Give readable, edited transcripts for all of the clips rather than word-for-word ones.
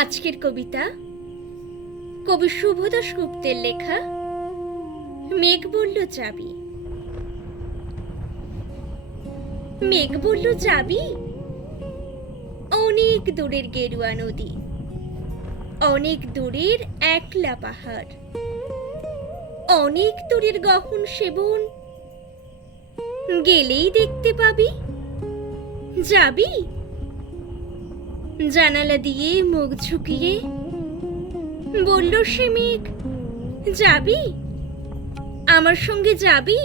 আজকের কবিতা কবি শুভদাস গুপ্তের লেখা মেঘ বলল যাবি। মেঘ বলল যাবি, অনেক দূরের গেরুয়া নদী, অনেক দূরের একলা পাহাড়, অনেক দূরের গহন সেবন, গেলেই দেখতে পাবি। যাবি? জানালা দিয়ে মুখ ঝুঁকিয়ে বলল সে মেঘ, যাবি? আমার সঙ্গে যাবি?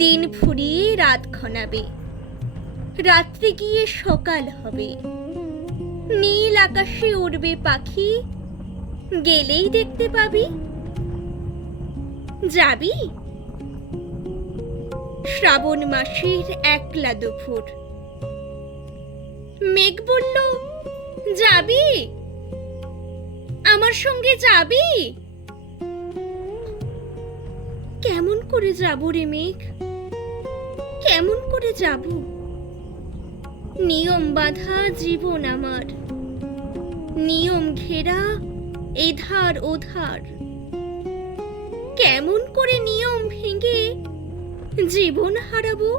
দিন ফুরিয়ে রাত ঘনাবে, রাত্রে গিয়ে সকাল হবে, নীল আকাশে উড়বে পাখি, গেলেই দেখতে পাবি। যাবি? শ্রাবণ মাসের একলা দুপুর। মেঘ বলল, যাবি? আমার সঙ্গে যাবি? কেমন করে যাব রে মেঘ, কেমন করে যাব? নিয়ম বাঁধা জীবন আমার, নিয়ম ঘেরা এধার ওধার। কেমন করে নিয়ম ভেঙে জীবন হারাবো?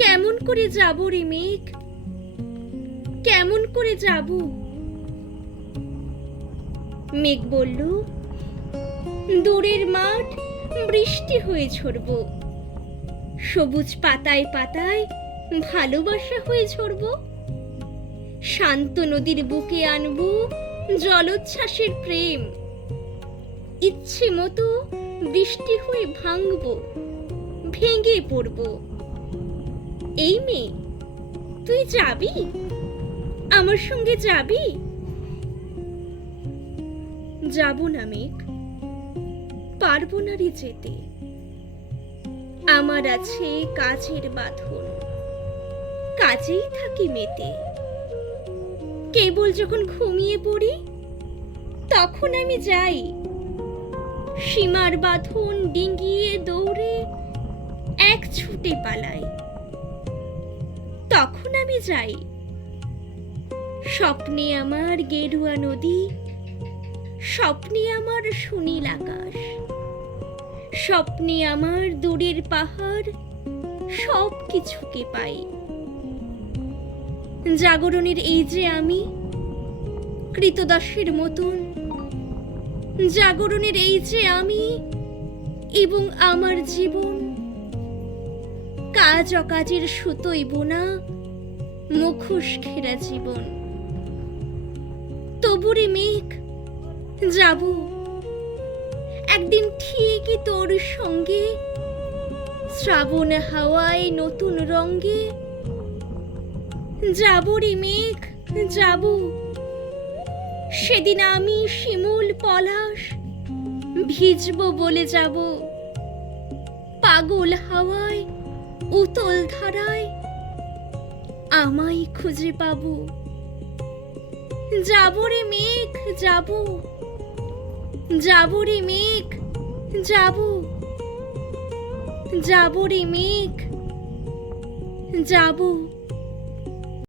কেমন করে যাব রে মেঘ, কেমন করে যাব? মেঘ বলল, দূরের মাঠ বৃষ্টি হয়ে ঝরব, সবুজ পাতায় পাতায় ভালোবাসা হয়ে ঝরব, শান্ত নদীর বুকে আনবো জলোচ্ছ্বাসের প্রেম, ইচ্ছে মতো বৃষ্টি হয়ে ভাঙবো, ভেঙে পড়ব। এই মেয়ে, তুই যাবি? আমার সঙ্গে যাবি? যাব না মেঘ, পারবো না রে যেতে। আমার আছে কাজের বাঁধন, কাজেই থাকি মেতে। কেবল যখন ঘুমিয়ে পড়ি তখন আমি যাই, সীমার বাঁধন ডিঙ্গিয়ে দৌড়ে এক ছুটে পালাই। তখন আমি যাই, স্বপ্নে আমার গেরুয়া নদী, স্বপ্নে আমার সুনীল আকাশ, স্বপ্নে আমার দূরের পাহাড়, সব কিছুকে পাই। জাগরণের এই যে আমি কৃতদাসের মতন, জাগরণের এই যে আমি এবং আমার জীবন, কাজ অকাজের সুতোই বোনা মুখোশ ঘেরা জীবন। তবুরে মেঘ, যাব একদিন ঠিকই তোর সঙ্গে, শ্রাবণ হাওয়ায় নতুন রঙ্গে। যাব রে মেঘ, যাব। সেদিন আমি শিমুল পলাশ ভিজব বলে যাব, পাগল হাওয়ায় উতল ধারায় আমায় খুঁজে পাবো। যাব রে মেঘ, যাব, যাব রে মেঘ, যাব, যাব রে মেঘ, যাব।